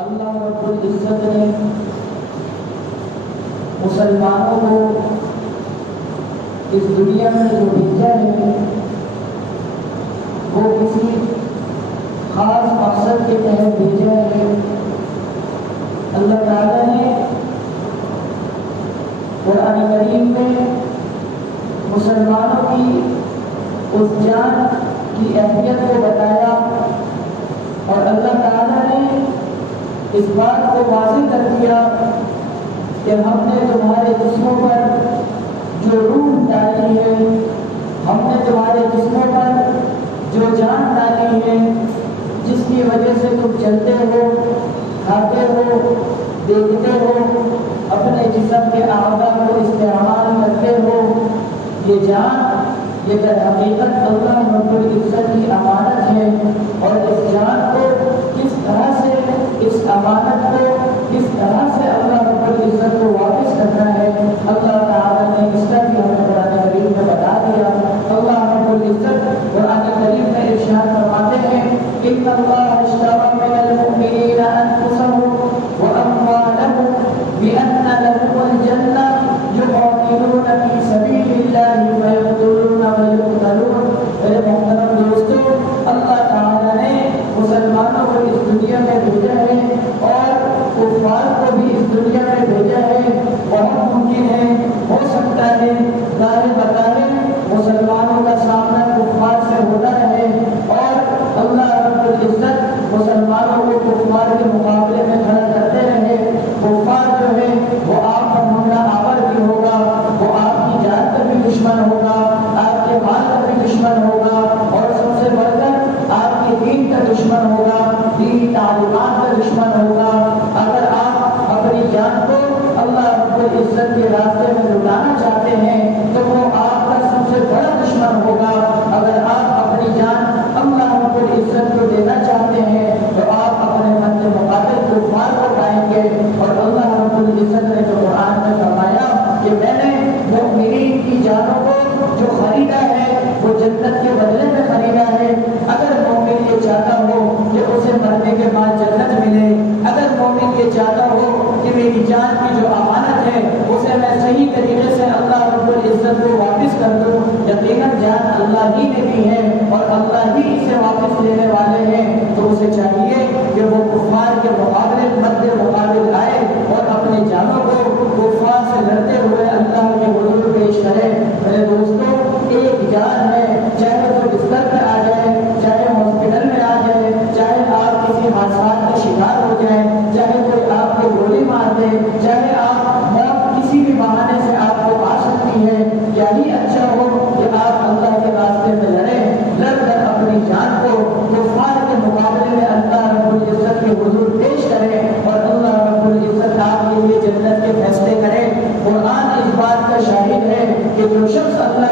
اللہ رب العزت نے مسلمانوں کو اس دنیا میں جو بھیجا ہے وہ کسی خاص مقصد کے تحت بھیجا ہے۔ اللہ تعالیٰ نے قرآن کریم میں مسلمانوں کی اس جان کی اہمیت کو بتایا، اور اللہ تعالیٰ نے اس بات کو واضح کر دیا کہ ہم نے تمہارے جسموں پر جو روح ڈالی ہے، ہم نے تمہارے جسموں پر جو جان ڈالی ہے، جس کی وجہ سے تم چلتے ہو، کھاتے ہو، دیکھتے ہو، اپنے جسم کے اعضاء کو استعمال کرتے ہو، یہ جان یہ در حقیقت اللہ رب العزت کی امانت ہے، اور اس جان کو کس طرح سے، اس امانت کو کس طرح سے اللہ رب العزت کو واپس کرنا ہے، اللہ تعالیٰ نے اس کا بھی ہمیں قرآن کریم میں بتا دیا۔ اللہ رب العزت قرآن کریم میں ارشاد فرماتے ہیں ان اللہ اشتری من المؤمنین انفسهم واموالهم بان لهم الجنہ یقاتلون فی سبیل اللہ فیقتلون ویقتلون۔ میرے محترم دوستو، اللہ تعالیٰ نے مسلمانوں کو اس دنیا میں بھیجا ہے اور کفار کو بھی اس دنیا میں بھیجا ہے۔ بہت ممکن ہے، ہو سکتا ہے ظاہر بتائے مسلمانوں کا سامنا کفار سے ہوتا رہے، اور اللہ رب العزت مسلمانوں کو کفار کے مقابلے میں کھڑا کرتے رہے۔ کفار جو ہے وہ آپ پر حملہ آور بھی ہوگا، وہ آپ کی جان کا بھی دشمن ہوگا، آپ کے مال کا بھی دشمن ہوگا، اور سب سے بڑھ کر آپ کے دین کا دشمن ہوگا، دینی تعلیمات کا دشمن ہوگا۔ اگر آپ اپنی جان کو اللہ رب العزت کے راستے میں لٹانا چاہتے ہیں تو وہ آپ کا سب سے بڑا دشمن ہوگا۔ اگر آپ اپنی جان اللہ رب العزت کو دینا چاہتے ہیں تو آپ اپنے من کے مقابل کفار کو پائیں گے۔ اور اللہ رب العزت نے جو قرآن میں فرمایا کہ میں نے مؤمنین کی جانوں کو جو خریدا ہے وہ جنت کے بدلے میں خریدا ہے۔ اگر مومن یہ چاہتا ہو کہ اسے مرنے کے بعد جنت ملے، اگر مومن یہ چاہتا ہو کہ میری جان کی جو امانت ہے اسے میں صحیح طریقے سے اللہ رب العزت کو واپس کر دوں، یقیناً جان اللہ ہی نے دی ہے اور اللہ ہی اسے واپس لینے والے ہیں، تو اسے چاہیے کہ وہ کفار کے مقابلے مقابل آئے اور اپنے جانوں کو کفار سے لڑتے ہوئے اللہ کے حضور پیش کرے۔ میرے دوستوں، ایک جان ہے، چاہے وہ بستر پہ آ جائے، چاہے ہاسپٹل میں آ جائے، چاہے آپ کسی حادثات کا شکار ہو جائیں، چاہے کوئی آپ کو گولی مار دے، چاہے آپ موت کسی بھی بہانے سے آپ کو آ سکتی ہے، کیا ہی اچھا ہو کہ آپ اللہ کے راستے میں لڑیں، لڑ کر اپنی جان کو کفار کے مقابلے میں اللہ رب العزت کے حضور پیش کریں، اور اللہ رب العزت آپ کے لیے جنت کے فیصلے کریں۔ قرآن اس بات کا شاہد ہے کہ جو شخص اللہ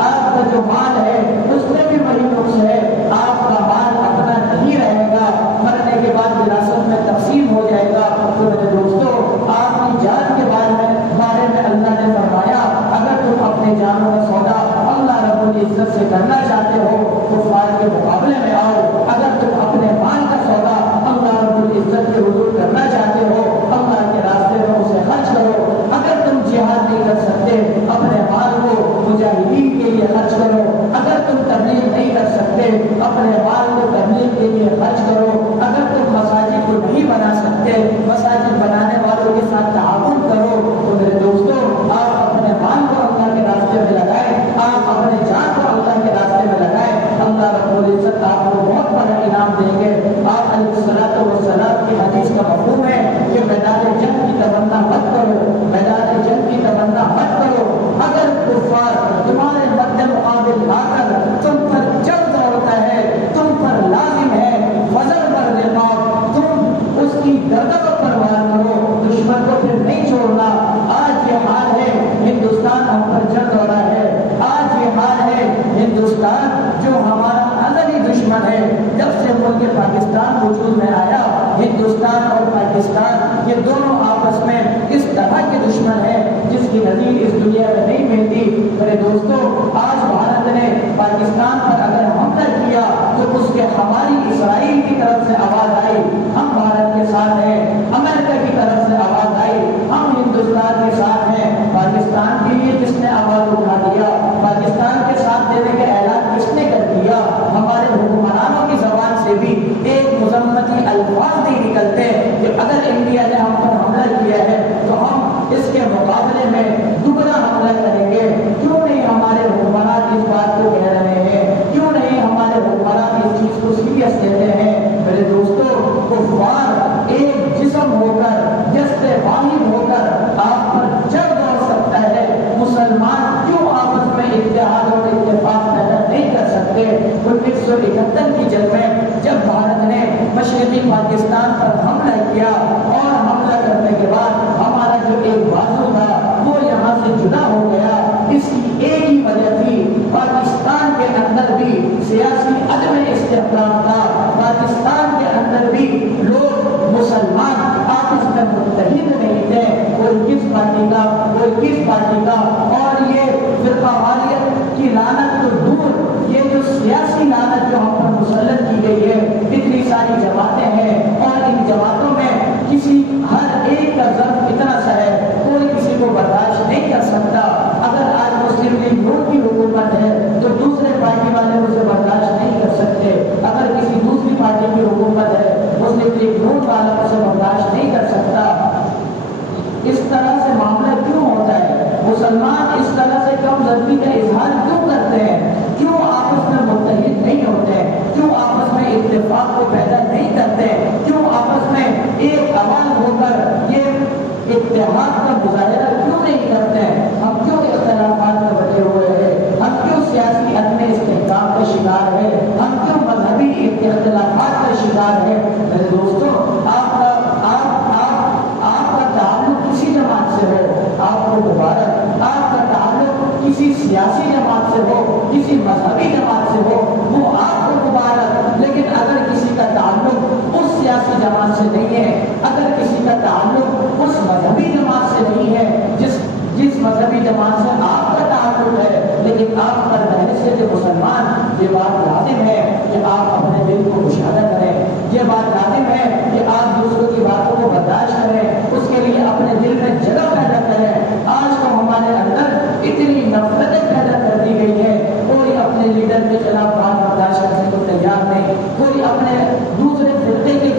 آپ کا جو مال ہے اس میں بھی وہی نقص ہے، آپ کا مال اپنا نہیں رہے گا، مرنے کے بعد وراثت میں تقسیم ہو جائے گا۔ تو میرے دوستو، آپ کی جان کے بارے میں اللہ نے فرمایا اگر تم اپنے جانوں کا سودا اللہ رب العزت سے کرنا چاہتے ہو کفار کے مقابلے میں آؤ، اگر تم اپنے مال کا سودا اللہ رب العزت کے حضور کرنا چاہتے ہو اللہ کے راستے میں اسے خرچ کرو، اگر تم جہاد نہیں کر سکتے اپنے مال کو مجاہدین کے لیے خرچ کرو، اگر تم تبلیغ نہیں کر سکتے اپنے مال کو تبلیغ کے لیے خرچ کرو، اگر تم مساجد کو نہیں بنا سکتے مساجد بنانے والوں کے ساتھ تعاون کرو۔ تو میرے دوستو، آپ اپنے مال کو اللہ کے راستے میں لگائیں، آپ اپنے جان کو اللہ کے راستے میں لگائیں، اللہ رب العزت آپ کو بہت بڑا انعام دیں گے۔ آپ علیہ الصلوۃ والسلام کی حدیث کا مفہوم ہے کہ میدان جنگ کی تمنا مت کرو، میدان جنگ کی تمنا مت کرو، اگر کفار تمہارے مد مقابل آ کر تم پر جب دوڑتا ہے، تم پر لازم ہے فضل پر رقاب، تم اس کی گردن پر وار کرو، دشمن کو پھر نہیں چھوڑنا۔ آج یہ حال ہے، ہندوستان ہم پر جنگ ہو رہا ہے، آج یہ حال ہے ہندوستان جو ہمارا ازلی دشمن ہے، جب سے ملک پاکستان وجود میں آیا ہندوستان اور پاکستان یہ دونوں آپس میں اس طرح کے دشمن ہیں جس کی نظیر اس دنیا میں نہیں ملتی۔ میرے دوستو، آج بھارت نے پاکستان پر اگر حملہ کیا تو اس کے ہماری اسرائیل کی طرف سے آواز آئی ہم بھارت کے ساتھ ہیں، امریکہ کی طرف سے آواز آئی ہم ہندوستان کے ساتھ ہیں۔ پاکستان کے لیے جس نے آواز اٹھا دیا، پاکستان کے ساتھ دینے کا اعلان کس نے کر دیا؟ ہمارے حکمرانوں کی زبان سے بھی ایک مذمتی الفاظ نہیں نکلتے کہ اگر انڈیا نے ہم پر حملہ کیا ہے تو ہم اس کے مقابلے میں دگنا حملہ کریں گے۔ کیوں نہیں ہمارے حکمران اس بات کو کہہ رہے ہیں؟ کیوں نہیں ہمارے حکمران اس چیز کو سیریس لیتے ہیں؟ میرے دوستو، کفار ایک جسم ہو کر جست واحد ہو کر آپ پر جب دوڑ سکتا ہے، مسلمان کیوں آپس میں اتحاد اور اتفاق پیدا نہیں کر سکتے؟ 1971 کی جنگ میں جب بھارت نے مشرقی پاکستان پر حملہ کیا اور حملہ کرنے کے بعد ہمارا جو ایک بازو تھا وہ یہاں سے جدا ہو گیا، اس کی ایک ہی وجہ تھی پاکستان کے اندر بھی سیاسی عدم استحکام تھا، پاکستان کے اندر بھی لوگ مسلمان آپس میں متحد نہیں تھے، کوئی کس پارٹی کا کوئی کس پارٹی کا، اور یہ فرقہ واریت کی لعنت تو دور، یہ جو سیاسی لعنت جو ہم پر مسلط کی گئی ہے، اتنی ساری جماعتیں ہیں اور ان جماعتوں میں کسی ہر ایک کا ضرب اتنا سا ہے کوئی کسی کو برداشت نہیں کر سکتا۔ اگر آج مسلم لیگ نون کی حکومت ہے تو دوسرے پارٹی والے اسے برداشت نہیں کر سکتے، اگر کسی دوسری پارٹی کی حکومت ہے مسلم لیگ نون والا اسے برداشت نہیں کر سکتا۔ اس طرح سے معاملہ کیوں ہوتا ہے؟ مسلمان اس طرح سے کم ضربی کا اظہار کیوں کرتے ہیں؟ کیوں آپس میں متحد نہیں ہوتے ہیں؟ کیوں آپس میں اتفاق کو پیدا نہیں کرتے ہیں؟ کیوں آپس میں ایک آواز ہو کر یہ اتحاد کا مظاہرہ کیوں نہیں کرتے ہیں؟ ہم کیوں اختلافات میں بٹے ہوئے ہیں؟ ہم کیوں سیاسی عدم استحکام کا شکار ہے؟ ہم کیوں مذہبی اختلافات کا شکار ہے؟ میرے دوستو، آپ کا تعلق کسی جماعت سے ہو آپ کو مبارک، آپ کا تعلق کسی سیاسی جماعت سے ہو کسی مذہبی جماعت سے ہو وہ آپ کو مبارک، لیکن اگر کسی کا تعلق اس سیاسی جماعت سے نہیں ہے، اگر کسی کا تعلق اس مذہبی جماعت سے نہیں ہے جس مذہبی جماعت سے آپ کا تعلق ہے، لیکن آپ پر بحیثیت مسلمان یہ بات لازم ہے کہ آپ اپنے دل کو مشاہدہ کریں، یہ بات لازم ہے کہ آپ دوسروں کی باتوں کو برداشت کریں، اس کے لیے اپنے دل میں جگہ پیدا کریں۔ آج تو ہمارے اندر اتنی نفرتیں پیدا کر دی گئی ہے، کوئی اپنے لیڈر کے خلاف بات برداشت کرنے کو تیار نہیں، کوئی اپنے دوسرے فرقے کے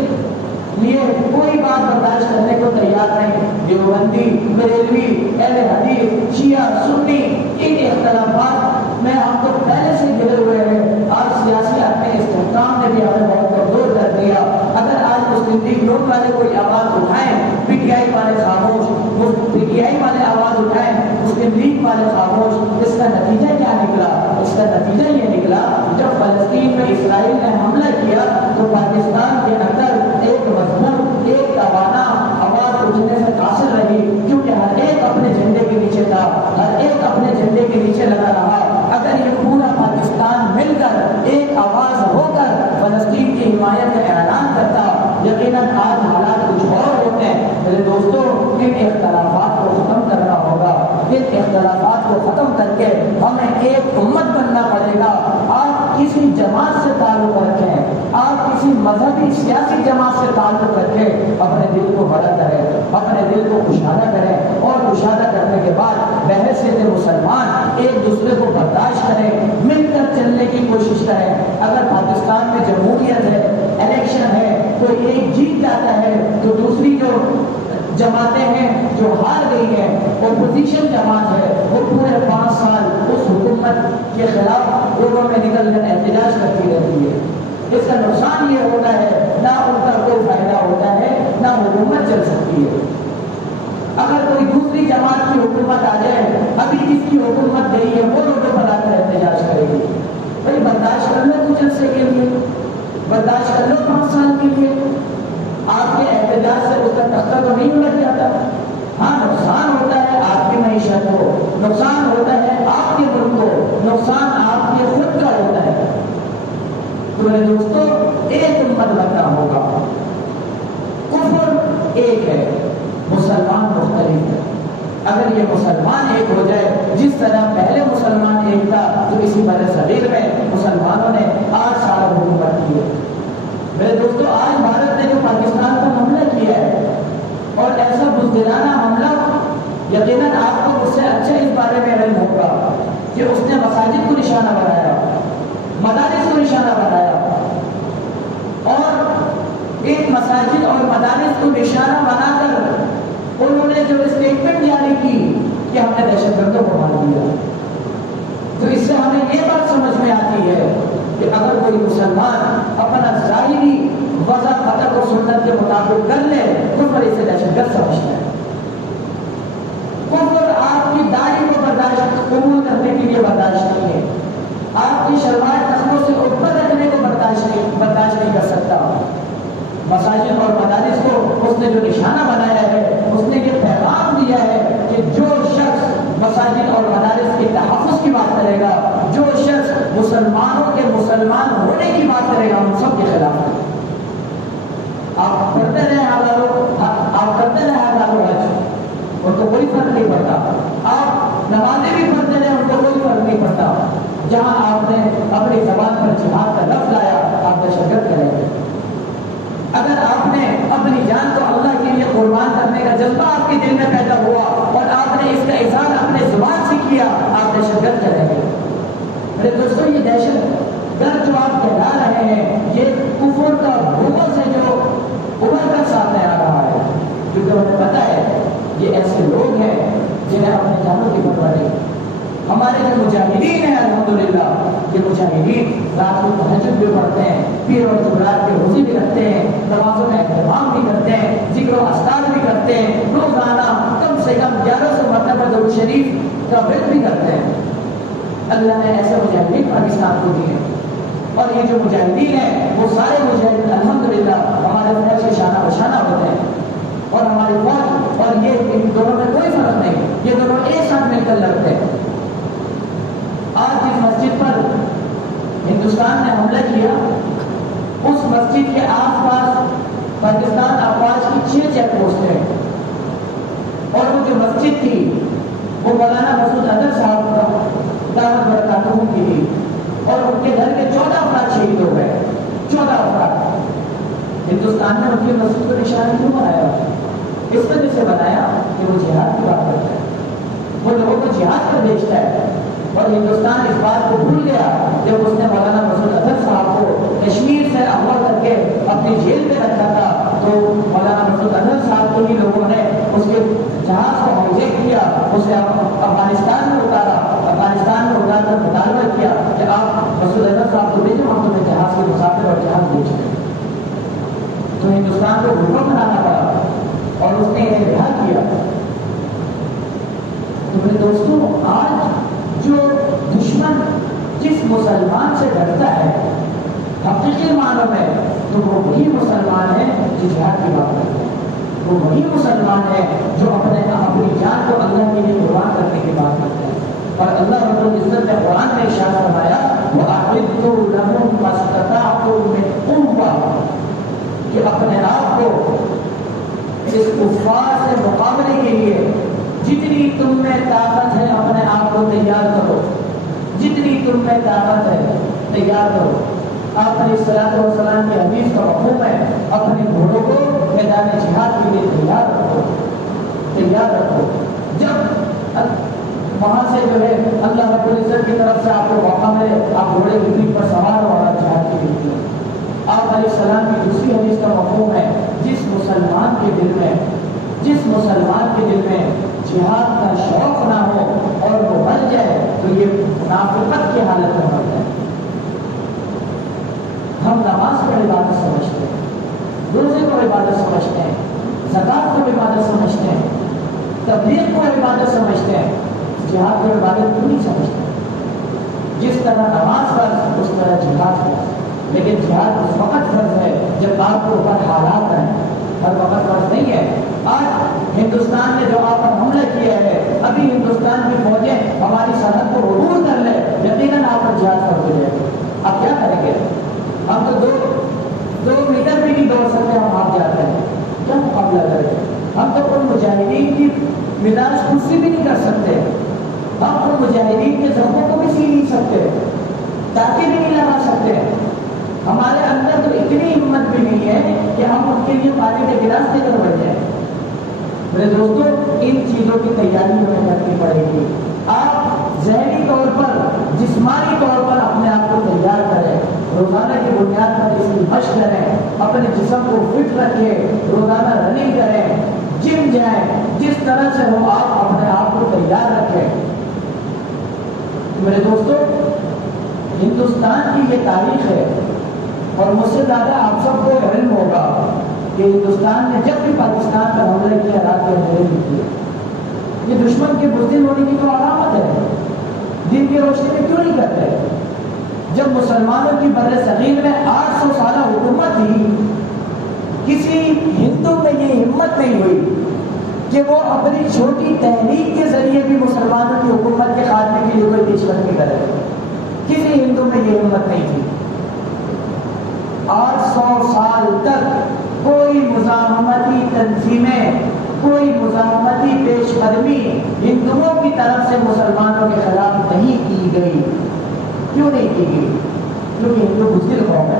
لیے کوئی بات برداشت کرنے کو تیار نہیں۔ دیوبندی، بریلوی، اہل حدیث، شیعہ، سنی، ان اختلافات میں ہم تو پہلے سے گرے ہوئے ہیں، آج سیاسی عدم استحکام نے بھی ہمیں بہت کمزور کر دیا۔ اگر آج مسلم لیگ نون والے کوئی آواز اٹھائیں، پی ٹی آئی والے خاموش، پی ٹی آئی والے آواز اٹھائیں، مسلم لیگ والے خاموش، اس کا نتیجہ کیا نکلا؟ اس کا نتیجہ یہ نکلا جب فلسطین میں اسرائیل نے حملہ کیا تو پاکستان کے اندر ایک مضمون، ایک توانا آواز اٹھنے سے قاصر رہی، کیونکہ ہر ایک اپنے جھنڈے کے نیچے تھا، ہر ایک اپنے جھنڈے کے نیچے لگا رہا۔ کے ہمیں ایک امت بننا پڑے گا۔ آپ کسی جماعت سے تعلق رکھیں، آپ کسی مذہبی سیاسی جماعت سے تعلق رکھیں، اپنے دل کو بڑا کریں، اپنے دل کو کشادہ کریں، اور کشادہ کرنے کے بعد بحیثیت مسلمان ایک دوسرے کو برداشت کریں، مل کر چلنے کی کوشش کریں۔ اگر پاکستان میں جمہوریت ہے، الیکشن ہے، کوئی ایک جیت جاتا ہے تو دوسری جو جماعتیں ہیں جو ہار گئی ہیں، اپوزیشن جماعت ہے، وہ پورے 5 سال اس حکومت کے خلاف روڈوں میں نکل کر احتجاج کرتی رہتی ہے۔ اس کا نقصان یہ ہوتا ہے، نہ ان کا کوئی فائدہ ہوتا ہے، نہ حکومت چل سکتی ہے۔ اگر کوئی دوسری جماعت کی حکومت آ جائے، ابھی جس کی حکومت گئی ہے وہ روڈوں پر آ کر احتجاج کرے گی، بھائی برداشت کر لو کچھ عرصے کے لیے، برداشت کر لو 5 سال کے لیے، آپ کے احتجاج سے اس کا تختہ تو نہیں الٹ جاتا۔ ہاں نقصان ہوتا ہے آپ کی معیشت کو، نقصان ہوتا ہے آپ کے ملک کو، نقصان آپ کے خود کا ہوتا ہے۔ تو میرے دوستو، ایک امت بننا ہوگا۔ کفر ایک ہے، مسلمان مختلف ہے۔ اگر یہ مسلمان ایک ہو جائے، جس طرح پہلے مسلمان ایک تھا تو اسی بر صغیر میں مسلمانوں نے 8 سال حکومت کی ہے۔ میرے دوستو، آج بھارت نے جو پاکستان پر حملہ کیا ہے، اور ایسا بزدلانہ حملہ، یقیناً آپ کو مجھ سے اچھا اس بارے میں علم ہوگا کہ اس نے مساجد کو نشانہ بنایا، مدارس کو نشانہ بنایا، اور ایک مساجد اور مدارس کو نشانہ بنا کر انہوں نے جو اسٹیٹمنٹ جاری کی کہ ہم نے دہشت گردوں کو مار دیا۔ تو اس سے ہمیں یہ بات سمجھ میں آتی ہے کہ اگر کوئی مسلمان اپنا ظاہری وضع قطع و سنت کے مطابق کر لے، کفر اسے دہشت گرد سمجھتا ہے۔ کفر آپ کی داڑھی کو برداشت قبول کرنے کے لیے برداشت نہیں ہے، آپ کی شلوار ٹخنوں سے اوپر رکھنے کو برداشت نہیں کر سکتا۔ مساجد اور مدارس کو اس نے جو نشانہ بنایا ہے، اس نے یہ پیغام دیا ہے کہ جو شخص مساجد اور مدارس کے تحفظ کی بات کرے گا، جو شخص مسلمانوں کے مسلمان ہونے کی بات کرے گا، ہم سب کے خلاف ہے۔ آپ کرتے رہے ہزاروں حج، ان کو کوئی فرق نہیں پڑتا، آپ نمازیں بھی پڑھتے رہے، ان کو کوئی فرق نہیں پڑتا۔ جہاں آپ نے اپنی زبان پر جہاد کا لفظ لایا، آپ دہشت گرد کریں گے۔ اگر آپ نے اپنی جان کو اللہ کے لیے قربان کرنے کا جذبہ آپ کے دل میں پیدا ہوا اور آپ نے اس کا اظہار اپنے زبان سے کیا، آپ دہشت گرد کریں گے۔ میرے دوستو، یہ دہشت گرد جو آپ کہلا رہے ہیں، یہ کفر کا بغض ہے جو ابھر کر سامنے آ رہا ہے، کیونکہ ہمیں پتہ ہے یہ ایسے لوگ ہیں جنہیں اپنے جانوں کی پرواہ نہیں۔ ہمارے جو مجاہدین ہیں الحمدللہ، یہ مجاہدین رات کو تہجد بھی پڑھتے ہیں، پیر اور جمعرات کے روزے بھی رکھتے ہیں، نمازوں میں اہتمام بھی کرتے ہیں، ذکر و اذکار بھی کرتے ہیں، روزانہ کم سے کم 1100 مرتبہ درود شریف کا ورد بھی کرتے ہیں۔ اللہ نے ایسے مجاہدین پاکستان کو دیے، اور یہ جو مجاہدین ہیں وہ سارے مجاہدین الحمدللہ ہمارے فوج کے شانہ بشانہ ہوتے ہیں، اور ہماری فوج اور یہ ان دونوں میں کوئی فرق نہیں، یہ دونوں ایک ساتھ مل کر لڑتے ہیں۔ آج جس مسجد پر ہندوستان نے حملہ کیا، اس مسجد کے آس پاس پاکستان افواج کی 6 چیک پوسٹیں ہیں، اور وہ جو مسجد تھی وہ مولانا مسعود اظہر صاحب کا دعوت برکاتہ کی تھی، اور ان کے گھر کے 14 افراد شہید ہو گئے۔ 14 افراد۔ ہندوستان نے ان کی مسجد کو نشانہ کیوں بنایا؟ اس وجہ سے بنایا کہ وہ جہاد کی بات کرتا ہے، وہ لوگوں کو جہاد پر بھیجتا ہے، اور ہندوستان اس بات کو بھول گیا جب اس نے مولانا مسعود اظہر صاحب کو کشمیر سے اغوا کر کے اپنی جیل میں رکھا تھا، تو مولانا مسعود اظہر صاحب کو ہی لوگوں نے اس کے جہاز کو ہائجیک کیا، اسے افغانستان میں اتارا، افغانستان میں اتار کر مطالبہ کیا کہ آپ مسعود اظہر صاحب کو بھیجیں، ہم تمہیں جہاز کے مسافر اور جہاز بھیج دیں۔ تو ہندوستان کو حکم بنانا پڑا اور اس نے انہیں رہا کیا۔ تو میرے دوستوں، آج جو دشمن جس مسلمان سے ڈرتا ہے حقیقی معنوں میں، تو وہ وہی مسلمان ہے جو جہاد کی بات کرتے ہیں، وہ وہی مسلمان ہے جو اپنی جان کو اللہ کے لیے قربان کرنے کی بات کرتے ہیں۔ اور اللہ رب العزت نے قرآن میں ارشاد فرمایا وَأَعِدُّوا لَهُم مَّا اسْتَطَعْتُم مِّن قُوَّةٍ، کہ اپنے آپ کو اس کفار سے مقابلے کے لیے جتنی تم میں طاقت ہے اپنے آپ کو کو تیار کرو، جتنی تم میں طاقت ہے تیار کرو۔ آپ علیہ السلام کی حدیث کا مفہوم ہے اپنے گھوڑوں کو میدان جہاد کے لیے تیار رکھو، تیار رکھو۔ جب وہاں سے جو ہے اللہ رب العزت کی طرف سے آپ کو موقع ملے، آپ گھوڑے کی پیٹھ پر سوار ہو اور جہاد کے لیے نکلیں۔ آپ علیہ السلام کی دوسری حدیث کا مفہوم ہے جس مسلمان کے دل میں جہاد کا شوق نہ ہو اور وہ مر جائے تو یہ منافقت کی حالت میں مر جائے۔ ہم نماز کو عبادت سمجھتے ہیں، روزے کو عبادت سمجھتے ہیں، زکات کو عبادت سمجھتے ہیں، تبلیغ کو عبادت سمجھتے ہیں، جہاد کو عبادت کیوں نہیں سمجھتے؟ جس طرح نماز فرض اس طرح جہاد فرض، لیکن جہاد اس وقت فرض ہے جب آپ کے اوپر حالات ہیں، ہر وقت فرض نہیں ہے۔ آج ہندوستان نے جو آپ پر حملہ کیا ہے، ابھی ہندوستان کی فوجیں ہماری سرحد کو عبور کر لے، یقیناً آپ پر جہاد فرض ہو جائے گا۔ اب کیا کریں گے؟ ہم تو دو میٹر بھی نہیں دوڑ سکتے، ہم آپ جاتے ہیں، کیا مقابلہ کریں؟ ہم تو ان مجاہدین کی مزاج کرسی بھی نہیں کر سکتے، ہم ان مجاہدین کے زخموں کو بھی سی نہیں سکتے، ٹانکے بھی نہیں لگا سکتے۔ ہمارے اندر تو اتنی ہمت بھی نہیں ہے کہ ہم ان کے لیے پانی کے گلاس دے کر بیٹھ جائیں۔ میرے دوستو، ان چیزوں کی تیاری ہمیں کرنی پڑے گی۔ آپ ذہنی طور پر، جسمانی طور پر اپنے آپ کو تیار کریں، روزانہ کی بنیاد پر اس کی مشق کریں، اپنے جسم کو فٹ رکھیں، روزانہ رننگ کریں، جم جائیں، جس طرح سے ہو آپ اپنے آپ کو تیار رکھیں۔ میرے دوستو، ہندوستان کی یہ تاریخ ہے اور مجھ سے زیادہ آپ سب کو علم ہوگا کہ ہندوستان نے جب بھی پاکستان پر حملہ کیا رات کے اندھیرے میں کیا۔ یہ دشمن کے بزدل ہونے کی تو علامت ہے، دن کی روشنی میں کیوں نہیں کرتے؟ جب مسلمانوں کی بر صغیر میں 800 سالہ حکومت تھی، کسی ہندو میں یہ ہمت نہیں ہوئی کہ وہ اپنی چھوٹی تحریک کے ذریعے بھی مسلمانوں کی حکومت کے خاتمے کے لیے کوئی پیش قدمی کرے۔ کسی ہندو میں یہ ہمت نہیں تھی۔ 800 سال تک کوئی مزاحمتی تنظیمیں، کوئی مزاحمتی پیش قدمی ہندوؤں کی طرف سے مسلمانوں کے خلاف نہیں کی گئی۔ کیوں نہیں کی گئی؟ کیونکہ ہندو بزدل قوم ہے،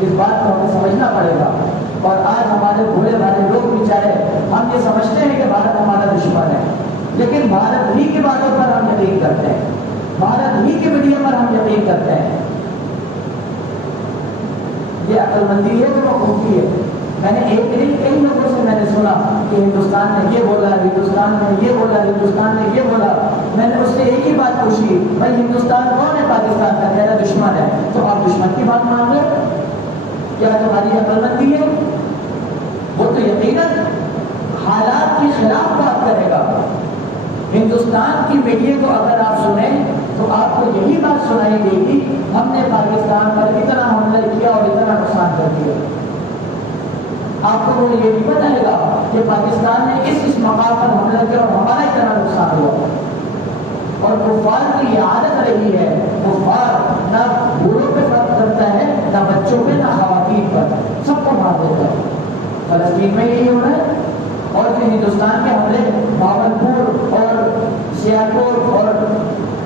اس بات کو ہمیں سمجھنا پڑے گا۔ اور آج ہمارے بھولے بھالے لوگ بیچارے، ہم یہ سمجھتے ہیں کہ بھارت ہمارا دشمن ہے، لیکن بھارت ہی کی باتوں پر ہم یقین کرتے ہیں، بھارت ہی کی میڈیا پر ہم یقین کرتے ہیں۔ یہ عقل مندی ہے جو خوبی ہے۔ میں نے ایک دن کئی لوگوں سے میں نے سنا کہ ہندوستان نے یہ بولا، ہندوستان نے یہ بولا، ہندوستان نے یہ بولا۔ میں نے اس سے ایک ہی بات پوچھی، بھائی ہندوستان کون ہے پاکستان کا؟ میرا دشمن ہے۔ تو آپ دشمن کی بات مان لیں؟ کیا تمہاری عقل مندی ہے؟ وہ تو یقیناً حالات کے خلاف بات کرے گا۔ ہندوستان کی میڈیا کو اگر آپ سنیں تو آپ کو یہی بات سنائی دے گی، ہم نے پاکستان پر اتنا حملہ کیا اور اتنا نقصان کر دیا۔ آپ کو وہ یہ بھی بتائے گا کہ پاکستان نے اس مقام پر حملہ کیا اور ہمارا اتنا نقصان ہوا۔ اور کفار کی یہ عادت رہی ہے، کفار نہ بوڑھوں پہ فرق کرتا ہے، نہ بچوں پہ، نہ خواتین پر، سب کو مار دیتا ہے۔ فلسطین میں یہی ہو رہا ہے، اور جو ہندوستان کے حملے بھاولپور اور سیالکوٹ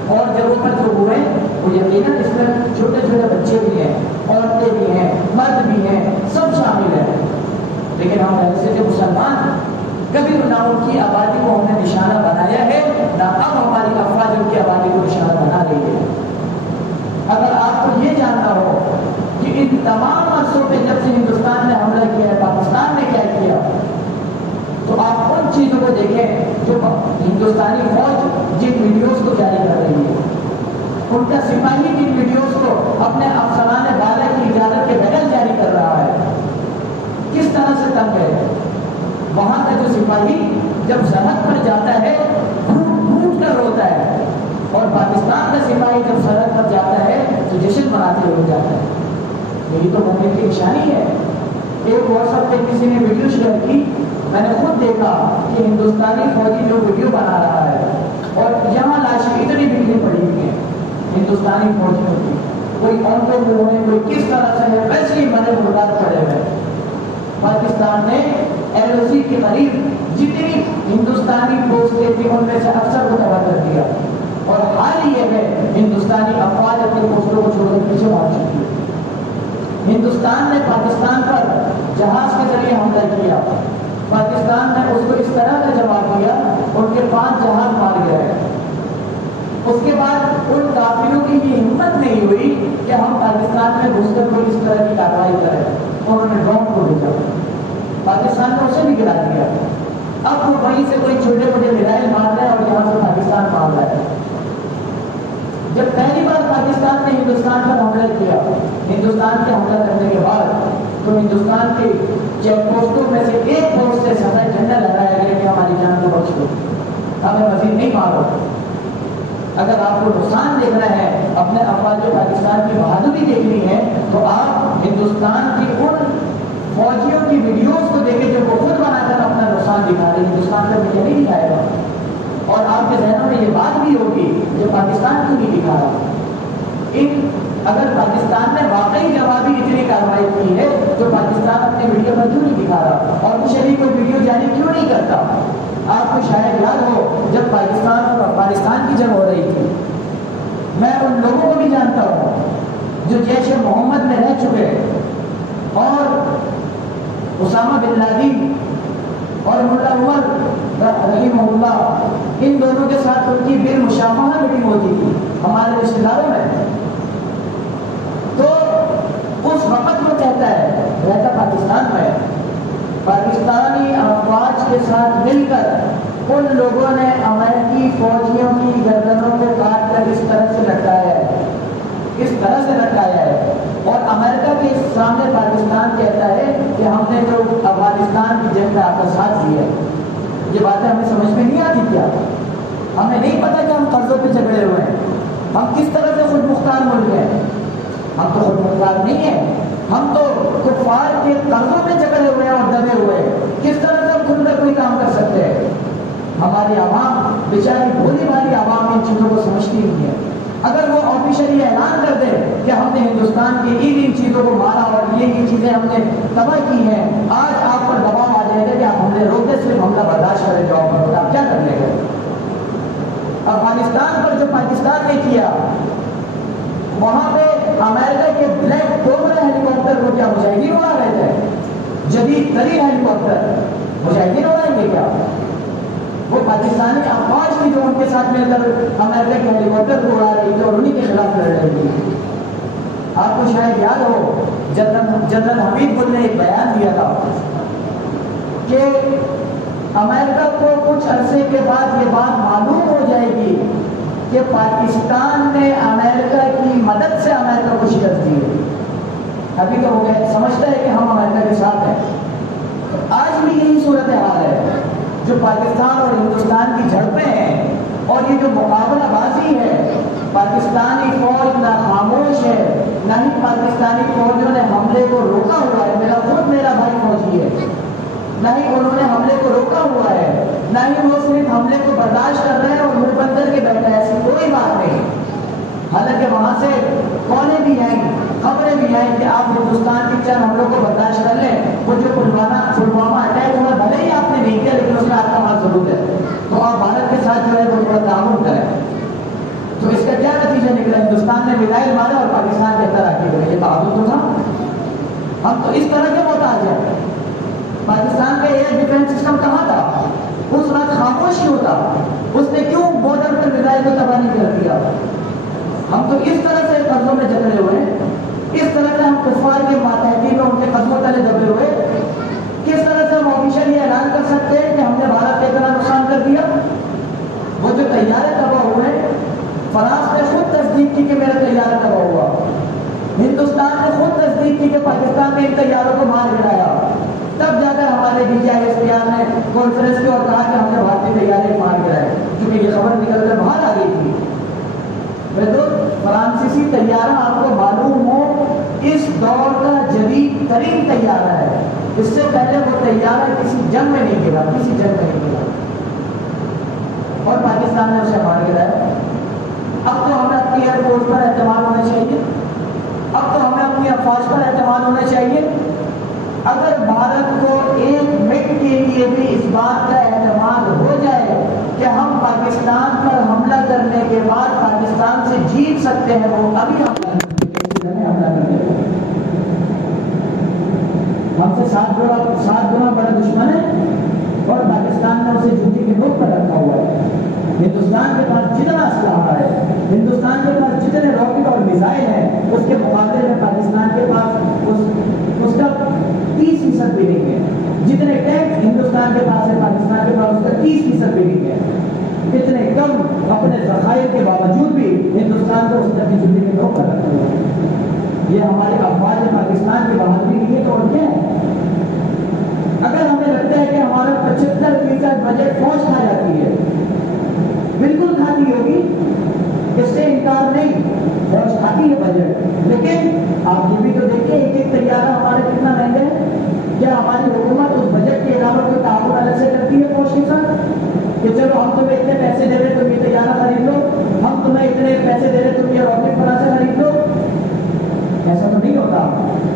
اور جگہوں پر جو ہوئے، وہ یقیناً اس میں چھوٹے چھوٹے بچے بھی ہیں، عورتیں بھی ہیں، مرد بھی ہیں، سب شامل ہیں۔ لیکن ہم ایسے جو مسلمان کبھی نہ ان کی آبادی کو ہم نے نشانہ بنایا ہے، نہ اب ہماری افواج ان کی آبادی کو نشانہ بنا رہی ہے۔ اگر آپ کو یہ جاننا ہو کہ ان تمام عرصوں پہ جب سے ہندوستان نے حملہ کیا ہے، پاکستان نے کیا کیا، تو آپ ان چیزوں کو دیکھیں جو ہندوستانی فوج جن ویڈیوز کو جاری کر رہی ہے، ان کا سپاہی جن ویڈیوز کو اپنے افسران بالا کی اجازت کے بغیر جاری کر رہا ہے، کس طرح سے تنگ ہے۔ وہاں کا جو سپاہی جب سرحد پر جاتا ہے پھوٹ کر روتا ہے، اور پاکستان کا سپاہی جب سرحد پر جاتا ہے تو جشن مناتے ہوئے جاتا ہے۔ یہی تو مومن کی نشانی ہے۔ ایک واٹس ایپ پہ کسی نے ویڈیو شیئر کی، میں نے خود دیکھا کہ ہندوستانی فوجی جو ویڈیو بنا رہا ہے، اور یہاں لاشیں اتنی بکھری پڑی ہوئی ہیں ہندوستانی فوجیوں کی، کوئی عورتوں میں ہوئے، کوئی کس طرح سے ہے، ویسے ہی مرے مردار پڑے ہوئے۔ پاکستان نے ایل او سی کے قریب جتنی ہندوستانی پوسٹیں تھیں ان میں سے اکثر کو تباہ کر دیا۔ اور حال یہ ہے ہندوستانی افواج اپنے پوسٹوں کو چھوڑ کر پیچھے بھاگ چکی ہے۔ ہندوستان نے پاکستان پر جہاز کے ذریعے حملہ کیا، پاکستان نے اس کو اس طرح کا جواب دیا، ان کے 5 جہاز مار گئے۔ اس کے بعد ان کافروں کی یہ ہمت نہیں ہوئی کہ ہم پاکستان میں گھس کر کوئی اس طرح کی کارروائی کریں، انہوں نے ڈرون کو بھیجا، پاکستان نے اسے بھی گرا دیا۔ اب وہ وہیں سے کوئی چھوٹے موٹے میزائل مار رہے ہیں اور یہاں سے پاکستان مار رہا ہے۔ جب پہلی بار پاکستان نے ہندوستان پر حملہ کیا، ہندوستان کے حملہ کرنے کے بعد تو ہندوستان کے چیک پوسٹوں میں سے ایک پوسٹ سے سفید جھنڈا لہرایا گیا کہ ہماری جان کو بخش دو، ہمیں مزید نہیں مارو۔ اگر آپ کو نقصان دیکھنا ہے، اپنے افواج پاکستان کی بہادری دیکھنی ہے، تو آپ ہندوستان کی ان فوجیوں کی ویڈیوز کو دیکھیں جو وہ خود بنا کر اپنا نقصان دکھا رہے ہیں۔ ہندوستان کا میڈیا نہیں دکھائے گا، اور آپ کے ذہنوں میں یہ بات بھی ہوگی جو پاکستان کیوں نہیں دکھا رہا۔ اگر پاکستان نے واقعی جوابی اتنی کارروائی کی ہے تو پاکستان اپنے ویڈیو پر کیوں نہیں دکھا رہا، اور وہ شریف کو ویڈیو جاری کیوں نہیں کرتا؟ آپ کو شاید یاد ہو جب پاکستان اور افغانستان کی جنگ ہو رہی تھی، میں ان لوگوں کو بھی جانتا ہوں جو جیش محمد میں رہ چکے اور اسامہ بن لادن اور ملا عمر رحمہ اللہ، ان دونوں کے ساتھ ان کی بالمشافہہ میٹنگ ہوتی تھی ہمارے رشتہ داروں میں۔ تو اس وقت وہ کہتا ہے، رہتا پاکستان میں، پاکستانی افواج کے ساتھ مل کر ان لوگوں نے امریکی فوجیوں کی گردنوں کو کاٹ کر اس طرح سے لٹکایا ہے، اس طرح سے لٹکایا ہے، اور امریکہ کے سامنے پاکستان کہتا ہے کہ ہم نے جو افغانستان کی جنگ میں آپ کا ساتھ دیا ہے۔ یہ باتیں ہمیں سمجھ میں نہیں آتی کیا؟ ہمیں نہیں پتا کہ ہم قرضوں پہ جھگڑے ہوئے ہیں، ہم کس طرح سے خود مختار ملک ہیں؟ ہم تو خود مختار نہیں ہیں، ہم تو کفار کے قرضوں پہ جھگڑے ہوئے ہیں اور دبے ہوئے ہیں۔ کس طرح سے ہم خود میں کوئی کام کر سکتے ہیں؟ ہماری عوام بیچاری بھولی بھالی عوام ان چیزوں کو سمجھتی نہیں ہے۔ اگر وہ آفیشلی اعلان کر دے کہ ہم نے ہندوستان کی ان چیزوں کو مارا اور یہ چیزیں ہم نے تباہ کی ہیں، آج آپ پر دباؤ آ جائے گا کہ آپ حملے روک دیں، صرف حملہ برداشت کریں، جواب پر آپ کیا کر لیں گے؟ افغانستان پر جو پاکستان نے کیا، وہاں پہ امریکہ کے بلیک کوبرا ہیلی کاپٹر کو کیا مجاہدین اڑا رہے تھے؟ جدید ترین ہیلی کاپٹر مجاہدین اڑائیں گے کیا؟ وہ پاکستانی افواج کی جو ان کے ساتھ مل کر امریکہ کے ہیلی کاپٹر کو اڑا رہی تھی اور انہی کے خلاف لڑ رہی تھی۔ آپ کو شاید یاد ہو جنرل حمید گل نے ایک بیان دیا تھا کہ امریکہ کو کچھ عرصے کے بعد یہ بات معلوم ہو جائے گی کہ پاکستان نے امریکہ کی مدد سے امریکہ کو شکست دی ہے۔ ابھی تو ہو گیا سمجھتا ہے کہ ہم امریکہ کے ساتھ ہیں۔ آج بھی یہی صورتحال ہے، جو پاکستان اور ہندوستان کی جھڑپیں ہیں اور یہ جو مقابلہ بازی ہے، پاکستانی فوج نہ خاموش ہے، نہ ہی پاکستانی فوجوں نے حملے کو روکا ہوا ہے۔ میرا بھائی فوجی ہے، نہ ہی انہوں نے حملے کو روکا ہوا ہے، نہ ہی وہ صرف حملے کو برداشت کر رہے ہیں اور منہ بند کر کے بیٹھا ہے، ایسی کوئی بات نہیں۔ حالانکہ وہاں سے کالیں بھی آئیں، خبریں بھی آئیں کہ آپ ہندوستان کی چند حملوں کو برداشت کر لیں، وہ جو پلوامہ اٹیک ہوا بھلے ہی آپ نے نہیں کیا لیکن اس میں آپ کا ہاتھ ضرور ہے، تو آپ بھارت کے ساتھ جو ہے وہ تھوڑا تعاون کریں۔ تو اس کا کیا نتیجہ نکلا؟ ہندوستان نے میزائل مارا اور پاکستان کے اندر آ کے گئے، یہ تعاون تو تھا۔ ہم تو اس طرح کے محتاج ہیں۔ پاکستان کا ایئر ڈیفینس سسٹم کہاں تھا؟ اس وقت خاموش ہی ہوتا، اس نے کیوں بارڈر پر میزائل کو تباہ نہیں کر دیا؟ ہم تو اس طرح سے قبضوں میں جکڑے ہوئے ہیں، اس طرح سے ہم کفار کے ماتحتی میں ان کے قدموں تلے دبے ہوئے، کس طرح سے ہم آفیشلی اعلان کر سکتے ہیں کہ ہم نے بھارت کے اتنا نقصان کر دیا؟ وہ جو طیارے تباہ ہوئے، فرانس نے خود تصدیق کی کہ میرا طیارہ تباہ ہوا، ہندوستان نے خود تصدیق کی کہ پاکستان نے ان طیاروں کو مار گرایا، تب جا کر ہمارے DGISPR نے کانفرنس کی اور کہا کہ ہم نے بھارتی طیارے مار گرائے، کیونکہ یہ خبر نکل کر باہر آ گئی تھی۔ تو فرانسیسی طیارہ آپ کو معلوم ہو اس دور کا جدید ترین طیارہ ہے، اس سے پہلے وہ طیارہ کسی جنگ میں نہیں گرا، کسی جنگ میں نہیں گرا، اور پاکستان نے اسے مار گرایا۔ اب تو ہمیں اپنی ایئر فورس پر اعتماد ہونا چاہیے، اب تو ہمیں اپنی افواج پر اعتماد ہونا چاہیے۔ اگر بھارت کو ایک منٹ کے لیے بھی اس بات کا اعتماد ہو جائے کہ ہم پاکستان پر حملہ کر کرنے کے بعد پاکستان سے جیت سکتے ہیں وہ ابھی حملہ کر دیں۔ ہم سے 7 گنا بڑا دشمن ہے اور پاکستان نے اسے جوتی کے نوک پر رکھا ہوا ہے۔ ہندوستان کے پاس جتنا اسلحہ ہے، ہندوستان کے پاس جتنے راکٹ اور میزائل ہیں، اس کے مقابلے میں پاکستان کے پاس اس کا 30% بھی نہیں ہے۔ جتنے ٹینک ہندوستان کے پاس ہے، پاکستان کے پاس اس کا 30% بھی نہیں ہے۔ اتنے کم اپنے ذخائر کے باوجود بھی ہندوستان کو اس نے اپنی جوتی کے نوک پر رکھا ہوا ہے۔ یہ ہمارے افواج پاکستان کی بہادری کی ہے تو اور کیا ہے؟ اگر ہمیں لگتا ہے کہ ہمارا 75% بجٹ فوج کھا جاتی ہے، بالکل کھاتی ہوگی، اس سے انکار نہیں، فوج کھاتی ہے بجٹ، لیکن آپ یہ بھی تو دیکھیں ایک طیارہ ہمارا کتنا مہنگا ہے۔ کیا ہماری حکومت اس بجٹ کے علاوہ کوئی تعاون الگ سے کرتی ہے فوج کے ساتھ کہ چلو ہم تمہیں اتنے پیسے دے رہے تم یہ طیارہ خرید لو، ہم تمہیں اتنے پیسے دے رہے تم یہ راکٹ فلاں سے خرید لو؟ ایسا تو نہیں ہوتا۔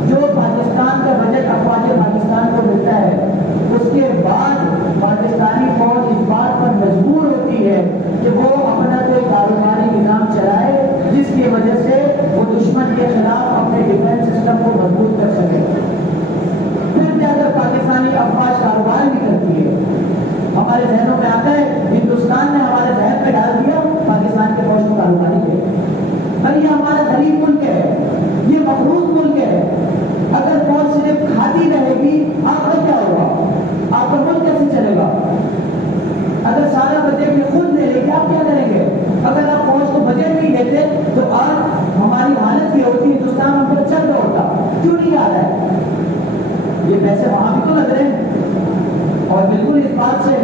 جو پاکستان کا بجٹ افواج پاکستان کو ملتا ہے، اس کے بعد پاکستانی فوج اس بات پر مجبور ہوتی ہے کہ وہ اپنا کوئی کاروباری نظام چلائے جس کی وجہ سے وہ دشمن کے خلاف اپنے ڈیفینس سسٹم کو مضبوط کر سکے۔ پھر جا کر پاکستانی افواج کاروبار بھی کرتی ہے۔ ہمارے ذہنوں میں آتا ہے ہندوستان نے ہمارے ذہن پہ ڈال دیا پاکستان کے فوج کو کاروباری ہے۔ اور یہ ہمارا غریب ملک ہے، یہ مقروض ملک ہے۔ اگر فوج صرف کھاتی رہے گی آپ کا کیا ہوگا؟ آپ کا ملک کیسے چلے گا؟ اگر سارا بجٹ یہ خود لے لے گے آپ کیا کریں گے؟ اگر آپ فوج کو بجٹ نہیں دیتے تو آج ہماری حالت یہ ہوتی، ہندوستان ہم پر چل رہا ہوتا۔ کیوں نہیں آ رہا ہے؟ یہ پیسے وہاں بھی تو لگ رہے ہیں۔ اور بالکل اس بات سے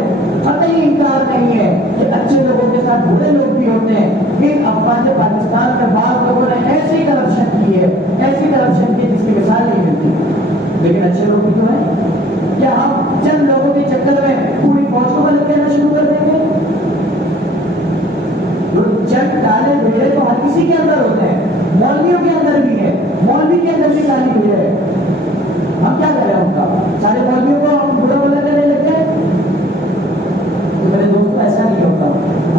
قطعی انکار نہیں ہے کہ اچھے لوگوں کے ساتھ برے لوگ بھی ہوتے ہیں۔ ان افواج پاکستان کے بعض لوگوں نے ایسی کرپشن کی ہے، ایسی کرپشن کی جس کی مثال نہیں ملتی، لیکن اچھے لوگ بھی تو ہیں۔ کیا ہم چند لوگوں کے چکر میں پوری فوج کو غلط کہنا شروع کر دیں گے؟ چند کالے بھیڑے تو ہر کسی کے اندر ہوتے ہیں، مولویوں کے اندر بھی ہے، مولوی کے اندر بھی کالی بھیڑ ہے۔ ہم کیا کر رہے ہیں ان کا؟ سارے مولویوں کو ہم برا بلا کرنے لگتے ہیں؟ تو میرے دوستوں ایسا نہیں ہوتا۔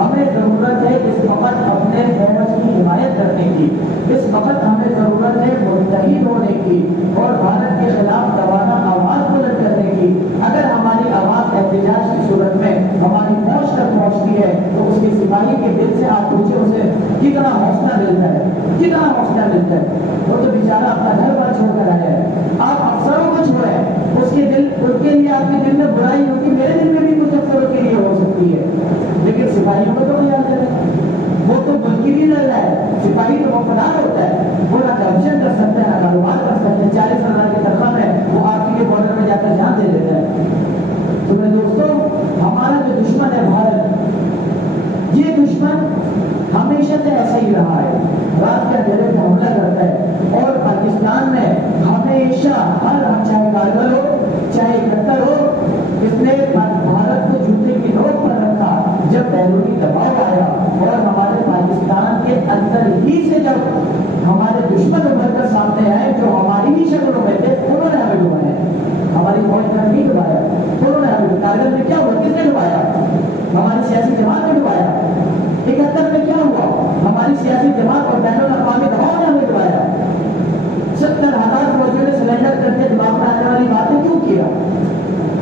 ہمیں ضرورت ہے اس وقت اپنے فوج کی حمایت کرنے کی، اس وقت ہمیں ضرورت ہے متحد ہونے کی اور بھارت کے خلاف دبانا آواز بلند کرنے کی۔ اگر ہماری آواز احتجاج کی صورت میں ہماری فوج تک پہنچتی ہے تو اس کے سپاہی کے دل سے آپ پوچھے اسے کتنا حوصلہ ملتا ہے، کتنا حوصلہ ملتا ہے۔ وہ تو بیچارہ اپنا گھر بار چھوڑ کر آیا ہے، آپ افسروں کو چھوڑیں، اس کے دل، ان کے لیے آپ کے دل میں برائی ہوتی، میرے دل میں بھی کچھ افسروں کے لیے ہو سکتی ہے، لیکن سپاہیوں کو تو خیال کریں، وہ تو ملک کے لیے لڑ رہا ہے۔ سپاہی تو وفادار ہوتا ہے، وہ نہ کرپشن کر سکتا ہے، نہ کاروبار کر سکتا ہے، 40,000 کی تنخواہ میں وہ آپ کے بارڈر میں جا کر جان دے دیتا ہے۔ تو میرے دوستوں، ہمارا جو دشمن ہے بھارت، یہ دشمن ہمیشہ سے ایسا ہی رہا ہے، رات کے اندھیرے میں حملہ کرتا ہے، اور پاکستان میں ہمیشہ ہر چاہے کارگل ہو چاہے قطر ہو، اس نے بھارت کو جوتے کی نوک پر رکھا۔ جب بیرونی دباؤ آیا اور ہمارے پاکستان کے اندر ہی سے جب ہمارے دشمن ابھر کر سامنے آئے جو ہماری ہی شکلوں میں تھے، انہوں نے ہمیں ڈبایا، ہماری فوج نے نہیں ڈبایا، انہوں نے ہمیں۔ کارگل میں کیا ہوا؟ کس نے ڈبایا؟ ہماری سیاسی جماعت نے ڈبایا۔ 71 میں کیا ہوا؟ ہماری سیاسی جماعت اور بین الاقوامی دباؤ نے ہمیں ڈبایا۔ 70,000 فوجیوں نے سرنڈر کر کے دماغ میں آنے والی باتیں کیوں کیا؟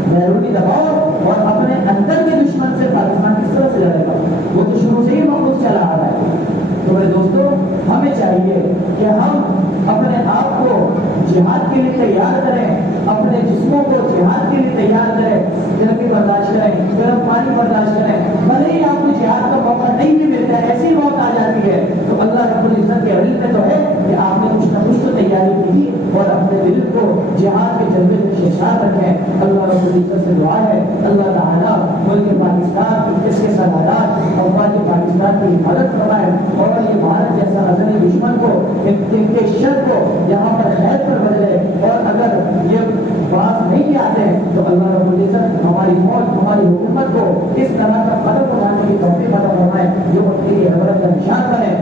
بیرونی دباؤ اور اپنے اندر کے دشمن سے پاکستان کس طرح سے لڑے گا؟ وہ تو شروع سے ہی محفوظ چلا آ رہا ہے۔ تو میرے دوستوں، ہمیں چاہیے کہ ہم اپنے آپ کو جہاد کے لیے تیار کریں، اپنے جسموں کو جہاد کے لیے تیار کریں، گرمی برداشت کریں، گرم پانی برداشت کریں۔ بھلے ہی آپ کو جہاد کا موقع نہیں بھی ملتا ہے، ایسی موت آ جاتی ہے تو اللہ رب العزت کے علم میں تو ہے کہ آپ نے کچھ نہ کچھ تو تیاری کی اور اپنے دل کو جہاد کے جذبے سے شیشار رکھیں۔ اللہ رب العزت سے دعا ہے اللہ تعالیٰ ملک پاکستان، اس کے سرحدات افواج پاکستان کی حفاظت فرمائے اور یہ بھارت جیسا ازلی دشمن کو، ان کے شر کو یہاں پر خیر پر بدلے۔ اور اگر یہ باز نہیں آتے تو اللہ رب العزت ہماری فوج، ہماری حکومت کو اس طرح کا قدم اٹھانے کی توفیق عطا فرمائے جو ان کے لیے عبرت کا نشان بنے۔